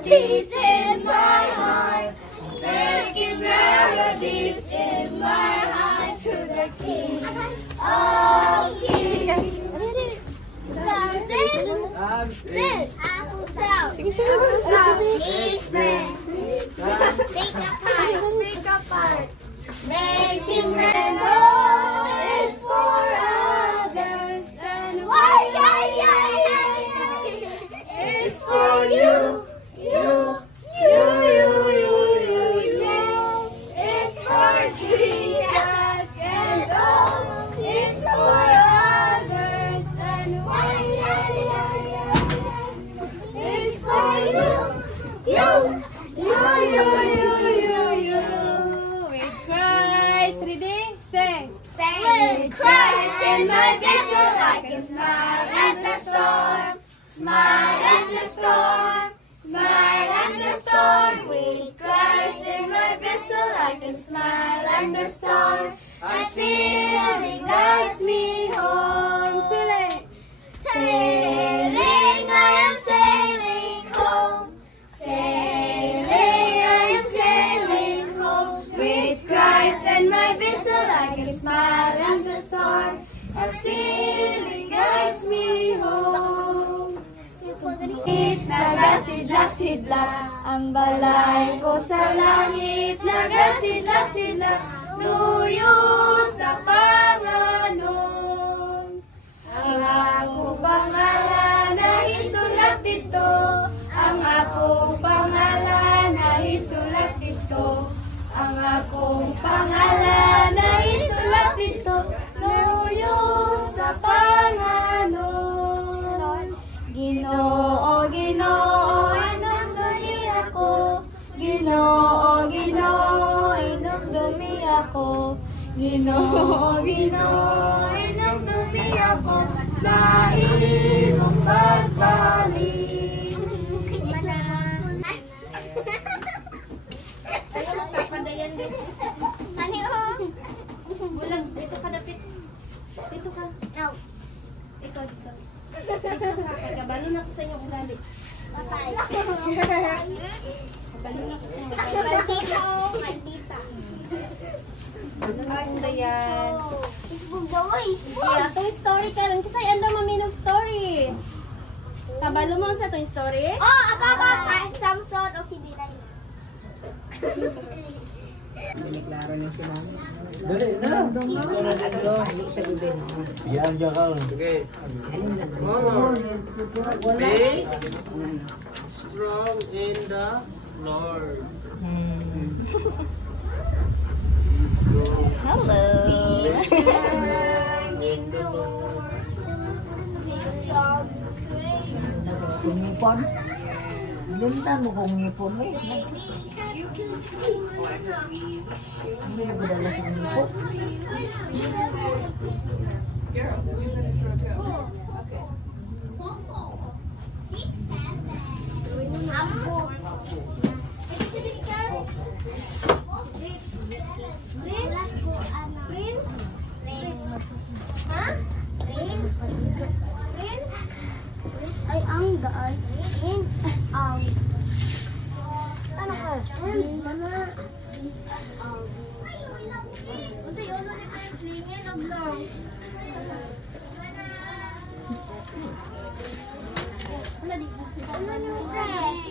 melodies in my heart, making melodies in my heart to the King of Kings. Apple sound. His friend. Make a part. Making melodies for others and why it's for you. It's for Jesus and all. It's for others and why it's for you. With Christ, ready? Sing. With Christ in my vessel, I can smile at the storm. Smile at the storm. Smile at the storm. With Christ in my vessel, I can smile at the storm. I sailing guides me home. Sailing. Sailing, I am sailing home. Sailing, I am sailing home. With Christ and my vessel, I can smile at the storm. And sailing guides me home. Nagasidlak-sidlak ang balay ko sa langit. Nagasidlak-sidlak luyo sa Panginoon. Ang akong pangalan na isulat dito. Ang akong pangalan na isulat dito. Ang akong pangalan na isulat dito. Luyo sa Panginoon. Ginoo, Ginoo, inumdumi ako. Ginoo, Ginoo, inumdumi ako. Ginoo, Ginoo, inumdumi ako sa iyong pagbalik. Tayo magpapadayan din. Bulag, dito ka dapit. Dito ka. No. Ikaw dito. Kabalo na ko sa inyong ugali. Bye-bye. Kabalo na ko sa inyong ugali. Maldita. Maldita. Ayos na yan. Isbog daw, isbog. Yeah, itong story karon kasi ano maminog story. Kabalo mo sa itong story? Oh, ako. Samson o si Dilay. Klaro niyo si Mami. Dali na. Yan dyan ka. Okay. More. Be strong in the Lord. Hello. Strong in the Lord. Ngipon. Ganda mo kung ngipon eh. Hindi na badala sa ngipon. Ay, ang gaan. Ang. Ano ka? Mana? Unsa yun na slingin og long. Ano yung check?